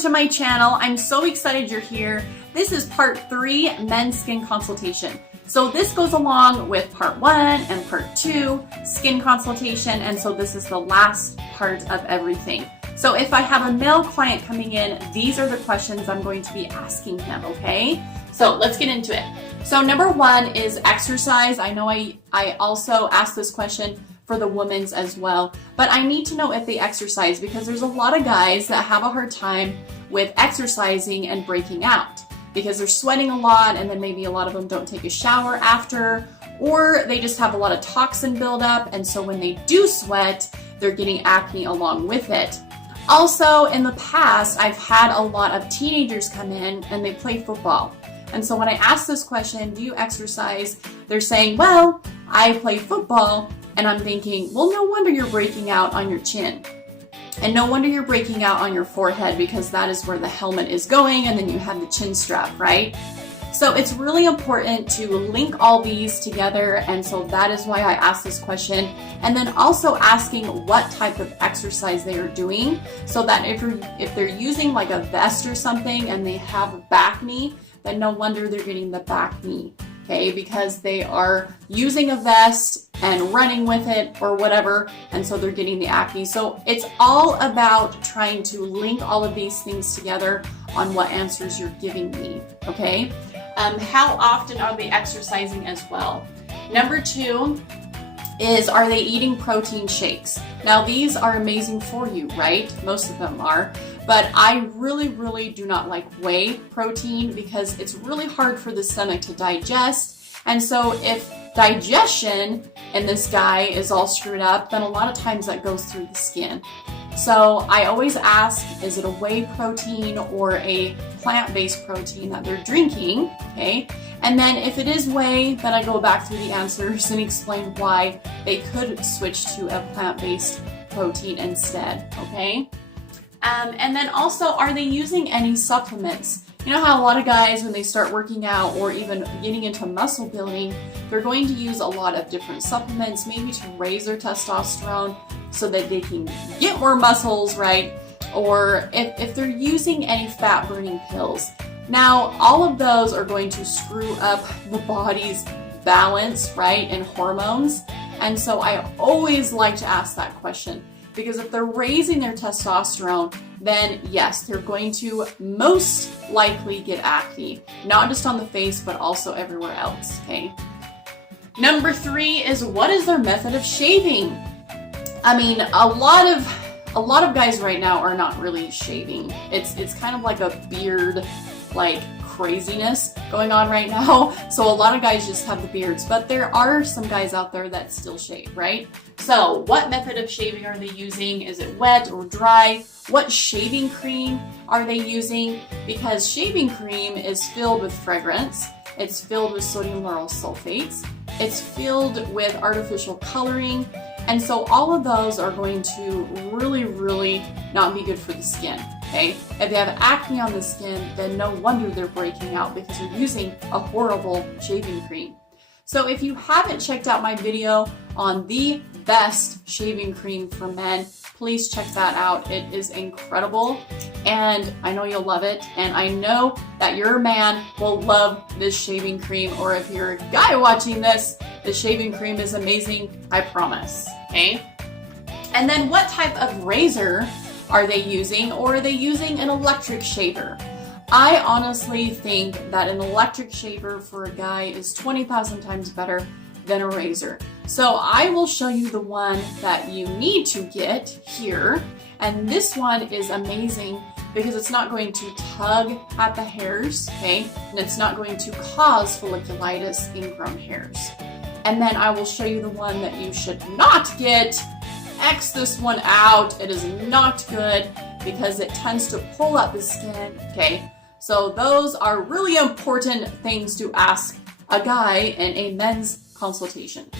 to my channel. I'm so excited you're here. This is part 3, men's skin consultation. So this goes along with part 1 and part 2, skin consultation, and so this is the last part of everything. So if I have a male client coming in, these are the questions I'm going to be asking him, okay? So let's get into it. So number 1 is exercise. I know I also asked this question for the women's as well, but I need to know if they exercise because there's a lot of guys that have a hard time with exercising and breaking out because they're sweating a lot, and then maybe a lot of them don't take a shower after, or they just have a lot of toxin buildup, and so when they do sweat, they're getting acne along with it. Also, in the past, I've had a lot of teenagers come in and they play football. And so when I ask this question, do you exercise? They're saying, well, I play football. And I'm thinking, well, no wonder you're breaking out on your chin. And no wonder you're breaking out on your forehead because that is where the helmet is going, and then you have the chin strap, right? So it's really important to link all these together, and so that is why I asked this question. And then also asking what type of exercise they are doing, so that if they're using like a vest or something and they have a back knee, then no wonder they're getting the back knee. Okay, because they are using a vest and running with it or whatever, and so they're getting the acne. So it's all about trying to link all of these things together on what answers you're giving me, okay? How often are they exercising as well? Number 2 is, are they eating protein shakes? Now these are amazing for you, right? Most of them are. But I really do not like whey protein because it's really hard for the stomach to digest. And so if digestion in this guy is all screwed up, then a lot of times that goes through the skin. So I always ask, is it a whey protein or a plant-based protein that they're drinking, okay? And then if it is whey, then I go back through the answers and explain why they could switch to a plant-based protein instead, okay? And then also, are they using any supplements? You know how a lot of guys, when they start working out or even getting into muscle building, they're going to use a lot of different supplements, maybe to raise their testosterone so that they can get more muscles, right? Or if they're using any fat burning pills. Now, all of those are going to screw up the body's balance, right, and hormones. And so I always like to ask that question. Because if they're raising their testosterone, then yes, they're going to most likely get acne. Not just on the face, but also everywhere else, okay? Number 3 is, what is their method of shaving? I mean, a lot of guys right now are not really shaving. It's kind of like a beard, like, craziness going on right now. So a lot of guys just have the beards, but there are some guys out there that still shave, right? So what method of shaving are they using? Is it wet or dry? What shaving cream are they using? Because shaving cream is filled with fragrance. It's filled with sodium lauryl sulfates. It's filled with artificial coloring. And so all of those are going to really not be good for the skin. Okay? If they have acne on the skin, then no wonder they're breaking out because they're using a horrible shaving cream. So if you haven't checked out my video on the best shaving cream for men, please check that out. It is incredible, and I know you'll love it, and I know that your man will love this shaving cream, or if you're a guy watching this, the shaving cream is amazing, I promise, okay? And then what type of razor are they using, or are they using an electric shaver? I honestly think that an electric shaver for a guy is 20,000 times better than a razor. So I will show you the one that you need to get here. And this one is amazing because it's not going to tug at the hairs, okay? And it's not going to cause folliculitis, ingrown hairs. And then I will show you the one that you should not get. X this one out. It is not good because it tends to pull up the skin, okay? So those are really important things to ask a guy in a men's consultation.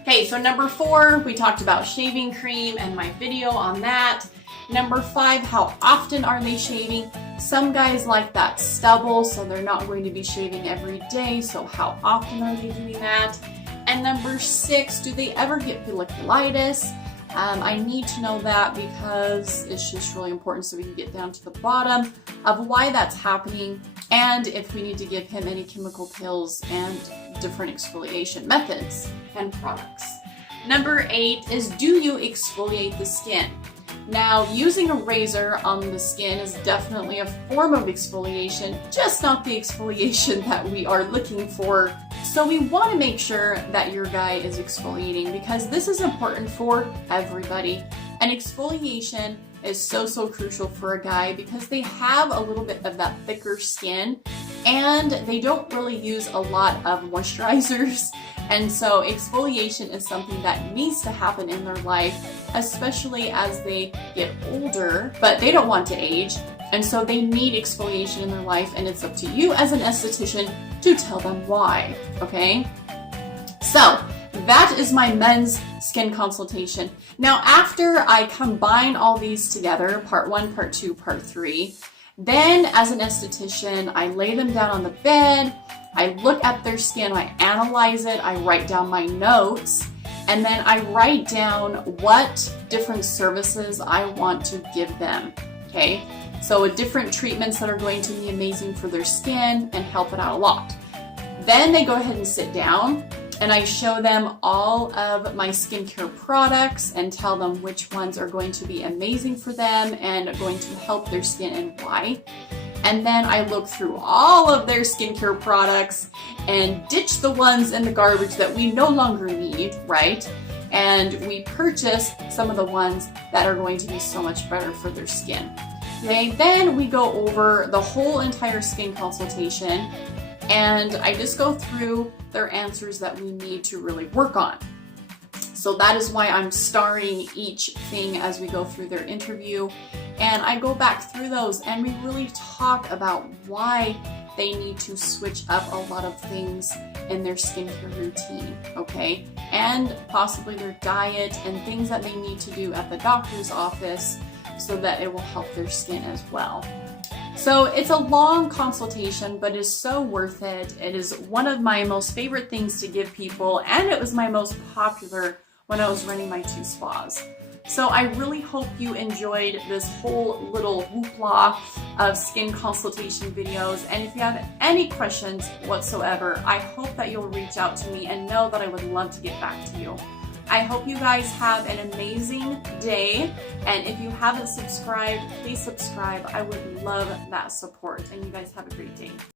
Okay, so number 4, we talked about shaving cream and my video on that. Number 5, how often are they shaving? Some guys like that stubble, so they're not going to be shaving every day, so how often are they doing that? And number 6, do they ever get folliculitis? I need to know that because it's just really important so we can get down to the bottom of why that's happening and if we need to give him any chemical pills and different exfoliation methods and products. Number 8 is, do you exfoliate the skin? Now, using a razor on the skin is definitely a form of exfoliation, just not the exfoliation that we are looking for. So we want to make sure that your guy is exfoliating because this is important for everybody. And exfoliation is so crucial for a guy because they have a little bit of that thicker skin and they don't really use a lot of moisturizers. And so exfoliation is something that needs to happen in their life, especially as they get older, but they don't want to age. And so they need exfoliation in their life, and it's up to you as an esthetician to tell them why, okay? So that is my men's skin consultation. Now, after I combine all these together, part 1, part 2, part 3, then as an esthetician, I lay them down on the bed, I look at their skin, I analyze it, I write down my notes, and then I write down what different services I want to give them, okay? So different treatments that are going to be amazing for their skin and help it out a lot. Then they go ahead and sit down and I show them all of my skincare products and tell them which ones are going to be amazing for them and going to help their skin and why. And then I look through all of their skincare products and ditch the ones in the garbage that we no longer need, right? And we purchase some of the ones that are going to be so much better for their skin. Okay, then we go over the whole entire skin consultation and I just go through their answers that we need to really work on. So that is why I'm starring each thing as we go through their interview. And I go back through those and we really talk about why they need to switch up a lot of things in their skincare routine, okay? And possibly their diet and things that they need to do at the doctor's office so that it will help their skin as well. So it's a long consultation, but it's so worth it. It is one of my most favorite things to give people, and it was my most popular when I was running my 2 spas. So I really hope you enjoyed this whole little hoopla of skin consultation videos. And if you have any questions whatsoever, I hope that you'll reach out to me and know that I would love to get back to you. I hope you guys have an amazing day. And if you haven't subscribed, please subscribe. I would love that support. And you guys have a great day.